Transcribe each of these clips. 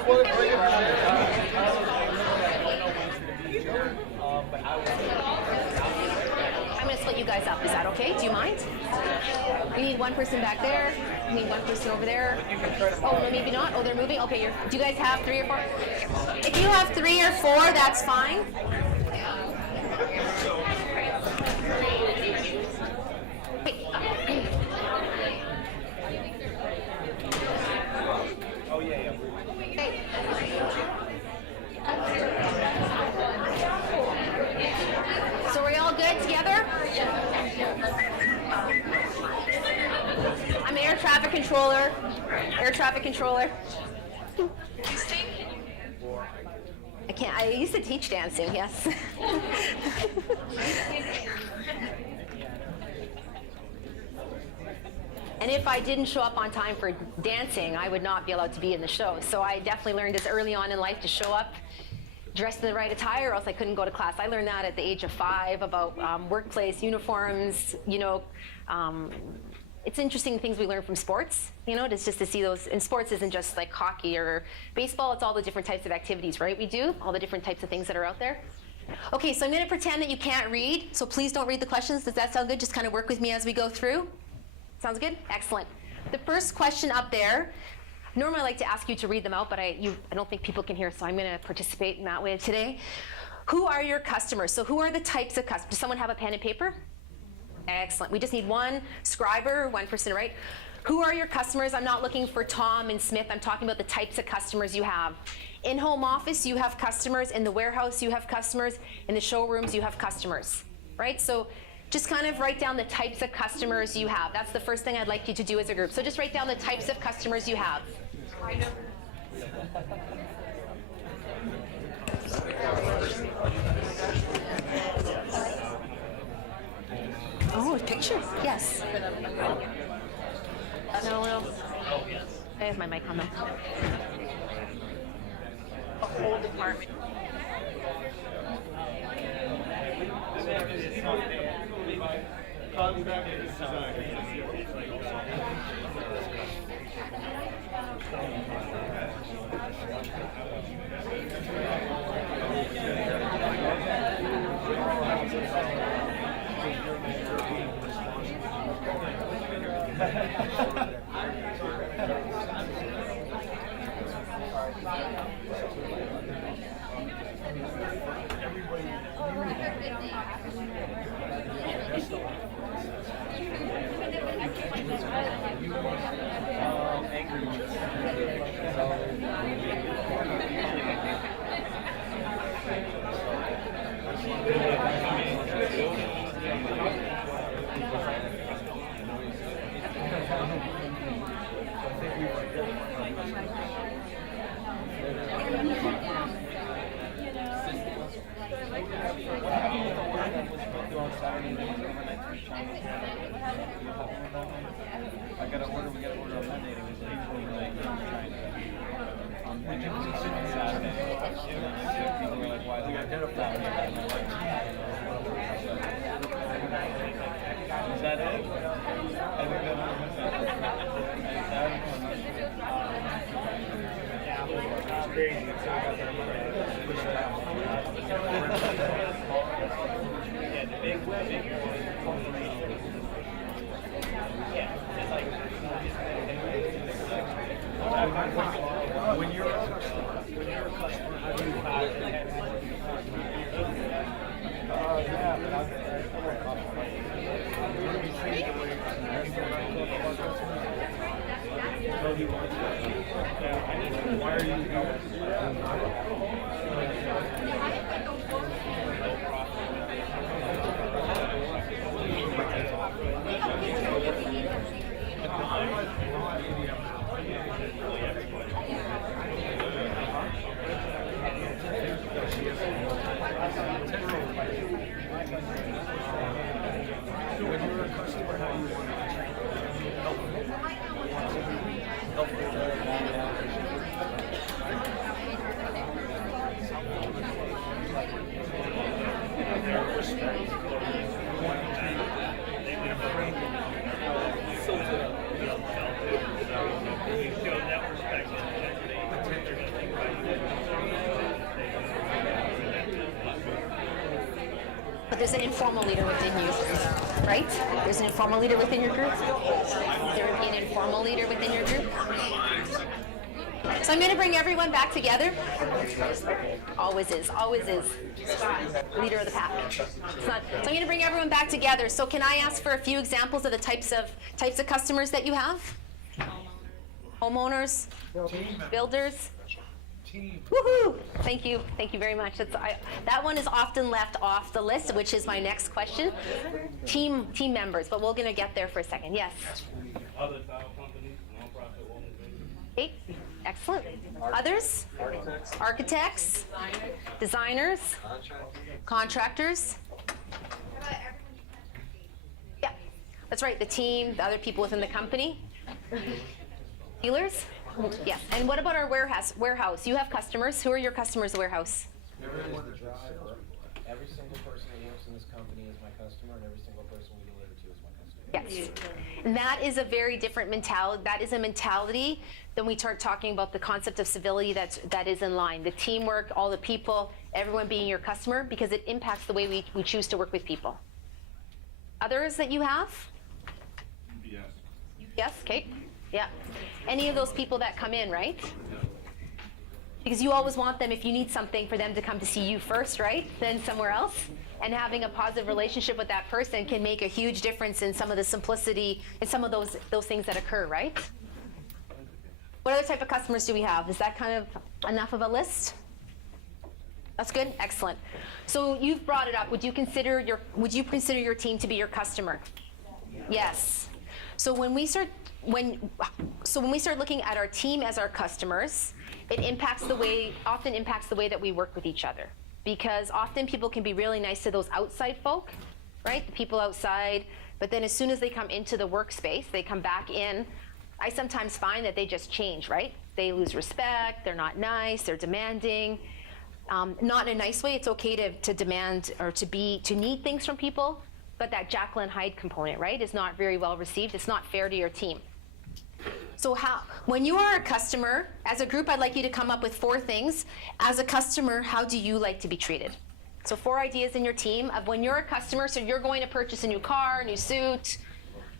I'm going to split you guys up. Is that okay? Do you mind? We need one person back there. We need one person over there. Oh, no, maybe not. Oh, they're moving. Okay, do you guys have 3 or 4? If you have 3 or 4, that's fine. Oh, yeah. Hey. So are we all good together? I'm an air traffic controller. I used to teach dancing, yes. And if I didn't show up on time for dancing, I would not be allowed to be in the show. So I definitely learned this early on in life to show up dressed in the right attire, or else I couldn't go to class. I learned that at the age of 5 about workplace uniforms. It's interesting things we learn from sports. It's just to see those. And sports isn't just like hockey or baseball. It's all the different types of activities, right? We do all the different types of things that are out there. Okay, so I'm going to pretend that you can't read. So please don't read the questions. Does that sound good? Just kind of work with me as we go through. Sounds good? Excellent. The first question up there. Normally I like to ask you to read them out, but I don't think people can hear, so I'm going to participate in that way today. Who are your customers? So who are the types of customers? Does someone have a pen and paper? Excellent. We just need one scriber, one person to write. Who are your customers? I'm not looking for Tom and Smith. I'm talking about the types of customers you have. In home office, you have customers. In the warehouse, you have customers. In the showrooms, you have customers, right? So just kind of write down the types of customers you have. That's the first thing I'd like you to do as a group. So just write down the types of customers you have. Oh, a picture? Yes. No. I have my mic on though. A whole department. there's an informal leader within you, right? There's an informal leader within your group. There would be an informal leader within your group. So I'm going to bring everyone back together. Always is, always is. Leader of the pack. It's not. So I'm going to bring everyone back together. So can I ask for a few examples of the types of customers that you have? Homeowners, builders. Woohoo! Thank you very much. That one is often left off the list, which is my next question. Team members, but we're going to get there for a second. Yes. Other title companies, nonprofit organizations. Okay. Excellent. Others? Architects, designers, contractors. Yeah, that's right. The team, the other people within the company. Dealers? Yeah. And what about our warehouse? You have customers. Who are your customers, warehouse? Everyone that drives, every single person that works in this company is my customer, and every single person we deliver to is my customer. Yes. And that is a very different mentality. That is a mentality than we start talking about the concept of civility that is in line. The teamwork, all the people, everyone being your customer, because it impacts the way we choose to work with people. Others that you have? Yes. Yes, okay. Yeah. Any of those people that come in, right? Because you always want them, if you need something, for them to come to see you first, right? Then somewhere else. And having a positive relationship with that person can make a huge difference in some of the simplicity and some of those things that occur, right? What other type of customers do we have? Is that kind of enough of a list? That's good? Excellent. So you've brought it up. Would you consider your team to be your customer? Yes. So when we start looking at our team as our customers, it often impacts the way that we work with each other. Because often people can be really nice to those outside folk, right? The people outside, but then as soon as they come into the workspace, they come back in, I sometimes find that they just change, right? They lose respect, they're not nice, they're demanding. Not in a nice way. It's okay to demand or to need things from people, but that Jekyll and Hyde component, right, is not very well received. It's not fair to your team. So when you are a customer, as a group, I'd like you to come up with 4 things. As a customer, how do you like to be treated? So 4 ideas in your team of when you're a customer, so you're going to purchase a new car, new suit,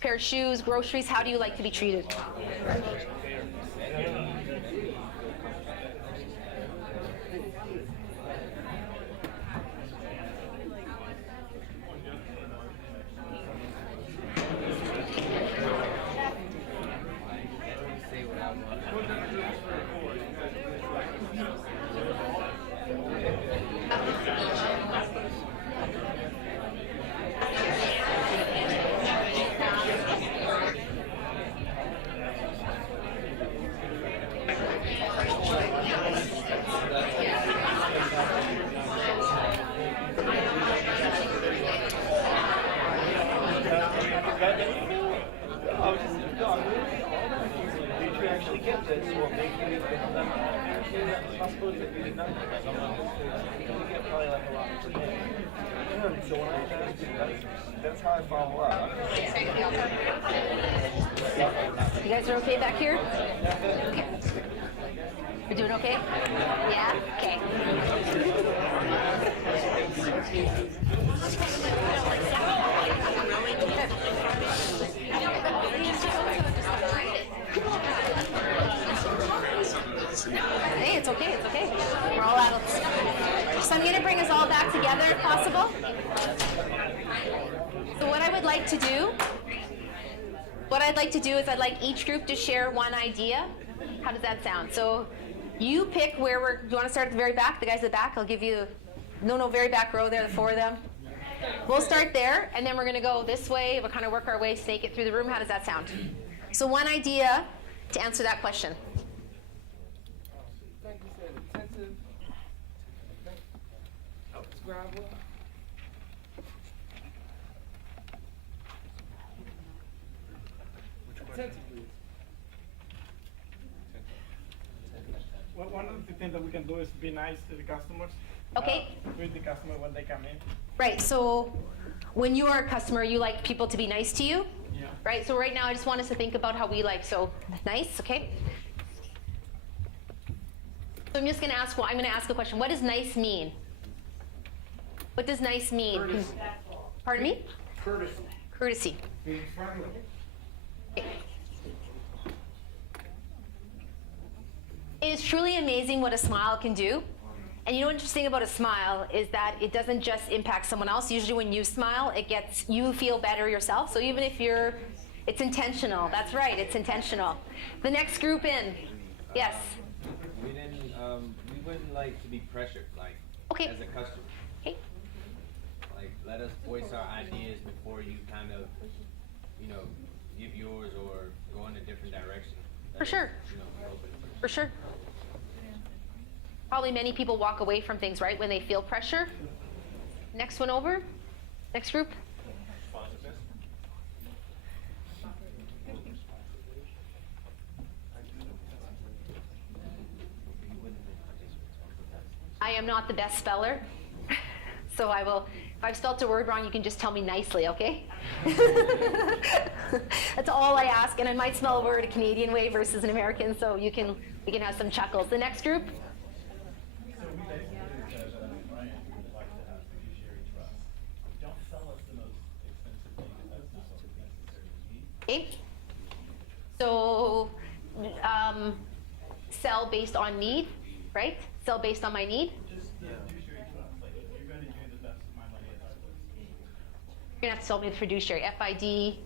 pair of shoes, groceries, how do you like to be treated? That's how I follow up. You guys are okay back here? Okay. We're doing okay? Yeah? Okay. Hey, it's okay, it's okay. We're all adults. So I'm going to bring us all back together if possible. So what I would like to do is I'd like each group to share one idea. How does that sound? So you pick you want to start at the very back? The guys at the back, I'll give you, very back row there, the 4 of them. We'll start there, and then we're going to go this way. We'll kind of work our way, snake it through the room. How does that sound? So one idea to answer that question. Like you said, attentive. Describe well. Attentively. Well, one of the things that we can do is be nice to the customers. Okay. Greet the customer when they come in. Right, so when you are a customer, you like people to be nice to you? Yeah. Right, so right now I just want us to think about how we like, so nice, okay? So I'm going to ask a question. What does nice mean? What does nice mean? Courtesy. Pardon me? Courtesy. Courtesy. Being friendly. It is truly amazing what a smile can do. And you know what's interesting about a smile is that it doesn't just impact someone else. Usually when you smile, you feel better yourself. So even if it's intentional. That's right, it's intentional. The next group in. Yes. We wouldn't like to be pressured, like, Okay. as a customer. Okay. Like, let us voice our ideas before you kind of, give yours or go in a different direction. For sure. Be open. For sure. Probably many people walk away from things, right, when they feel pressure. Next one over. Next group. I am not the best speller, so I will, if I've spelled a word wrong, you can just tell me nicely, okay? That's all I ask, and I might spell a word a Canadian way versus an American, so we can have some chuckles. The next group? Okay. So, sell based on need, right? Sell based on my need. You're gonna have to tell me the fiduciary. FID.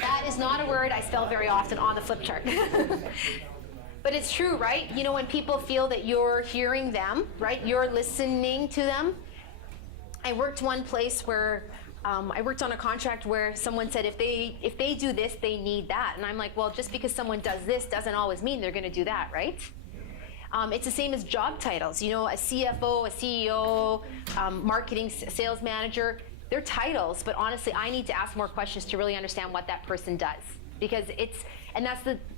That is not a word I spell very often on the flip chart. But it's true, right? You know, when people feel that you're hearing them, right? You're listening to them. I worked one place where I worked on a contract where someone said if they do this, they need that. And I'm like, well, just because someone does this doesn't always mean they're going to do that, right? It's the same as job titles. You know, a CFO, a CEO, marketing, sales manager, they're titles. But honestly, I need to ask more questions to really understand what that person does. Because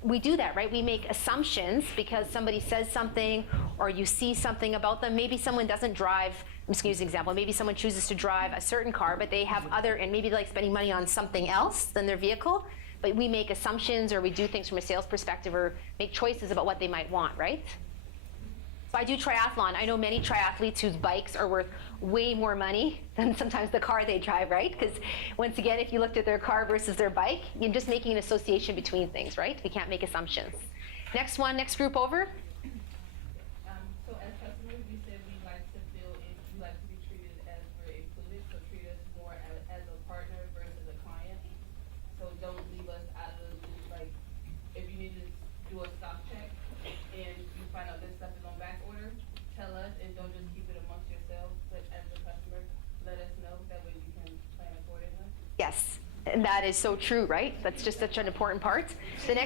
we do that, right? We make assumptions because somebody says something or you see something about them. Maybe someone doesn't drive, I'm just gonna use an example, maybe someone chooses to drive a certain car, but they have and maybe they like spending money on something else than their vehicle, but we make assumptions or we do things from a sales perspective or make choices about what they might want, right? So I do triathlon. I know many triathletes whose bikes are worth way more money than sometimes the car they drive, right? Because once again, if you looked at their car versus their bike, you're just making an association between things, right? We can't make assumptions. Next one, next group over. So as customers, we said we like to feel we like to be treated as we're included, so treat us more as a partner versus a client. So don't leave us out of the loop. Like if you need to do a stock check and you find out this stuff is on back order, tell us and don't just keep it amongst yourselves. But as a customer, let us know. That way we can plan accordingly. Yes, and that is so true, right? That's just such an important part. The next